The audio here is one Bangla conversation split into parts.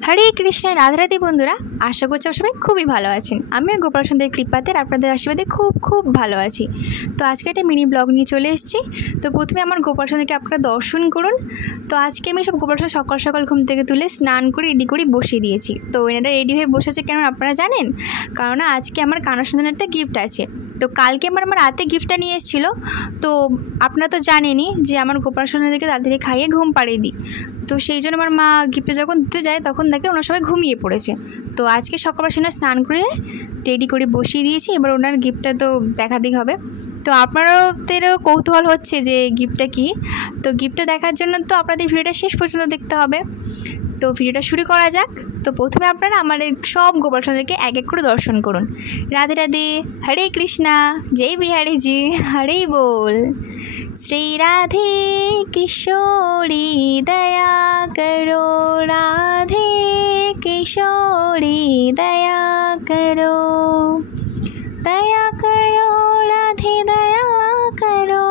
হরে কৃষ্ণ, রাধে রাধে বন্ধুরা। আশা করছি সবাই খুবই ভালো আছেন। আমিও গোপাল সুন্দর কৃপাতে আপনাদের আশীর্বাদে খুব খুব ভালো আছি। তো আজকে একটা মিনি ব্লগ নিয়ে চলে এসেছি। তো প্রথমে আমার গোপাল সুন্দরকে আপনারা দর্শন করুন। তো আজকে আমি সব গোপাল সুন্দর সকাল সকাল ঘুম থেকে তুলে স্নান করে রেডি করে বসিয়ে দিয়েছি। তো এনারা রেডি হয়ে বসেছে কেন আপনারা জানেন? কারণ আজকে আমার কানার সুন্দর একটা গিফট আছে। তো কালকে আমার রাতে গিফটটা নিয়ে এসেছিলো। তো আপনারা তো জানেনই যে আমার গোপাল সুন্দরকে তাড়াতাড়ি খাইয়ে ঘুম পাড়িয়ে দিই। তো সেই জন্য আমার মা গিফটে যখন দিতে যায় তখন দেখে ওনার সবাই ঘুমিয়ে পড়েছে। তো আজকে সকালবেলা সিনা স্নান করে রেডি করে বসিয়ে দিয়েছি। এবার ওনার গিফটটা তো দেখাতেই হবে। তো আপনাদেরও কৌতূহল হচ্ছে যে গিফটটা কী। তো গিফটটা দেখার জন্য তো আপনাদের ভিডিওটা শেষ পর্যন্ত দেখতে হবে। তো ভিডিওটা শুরু করা যাক। তো প্রথমে আপনারা আমার সব গোপাল সুন্দরকে এক এক করে দর্শন করুন। রাধে রাধে, হরে কৃষ্ণা, জয় বিহারীজি, হরে बोल। श्री राधे किशोरी दया करो, राधे किशोरी दया करो, दया करो राधे, दया करो,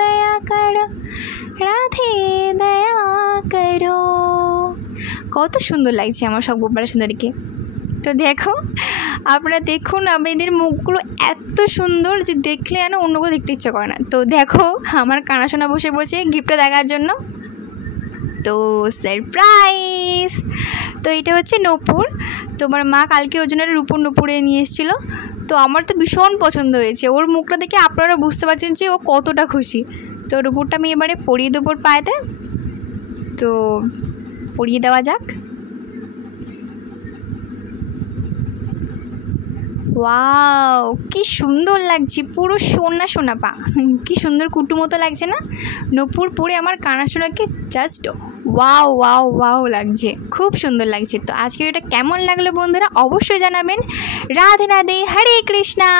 दया करो राधे, दया करो। কত সুন্দর লাগছে আমার সব গোপাল সুন্দরীকে। তো দেখো, আপনারা দেখুন এদের মুখগুলো এত সুন্দর যে দেখলে যেন অন্য কেউ দেখতে ইচ্ছা করে না। তো দেখো আমার কানাশোনা বসে পড়েছে গিফটটা দেখার জন্য। তো সারপ্রাইজ। তো এটা হচ্ছে নূপুর। তোমার মা কালকে ওর জন্য রূপুর নূপুরে নিয়ে এসেছিলো। তো আমার তো ভীষণ পছন্দ হয়েছে। ওর মুখটা দেখে আপনারা বুঝতে পারছেন যে ও কতটা খুশি। তো রূপুরটা আমি এবারে পরিয়ে দেবো পায়েতে। তো পরিয়ে দেওয়া যাক। ওয়াও, কি সুন্দর লাগছে, পুরো সোনা সোনা পা। কি সুন্দর কুটু মতো লাগছে না? নূপুর পরে আমার কানাশোনাকে জাস্ট ওয়াও ওয়াও ওয়াও লাগছে, খুব সুন্দর লাগছে। তো আজকে এটা কেমন লাগলো বন্ধুরা অবশ্যই জানাবেন। রাধে রাধে, হরে কৃষ্ণা।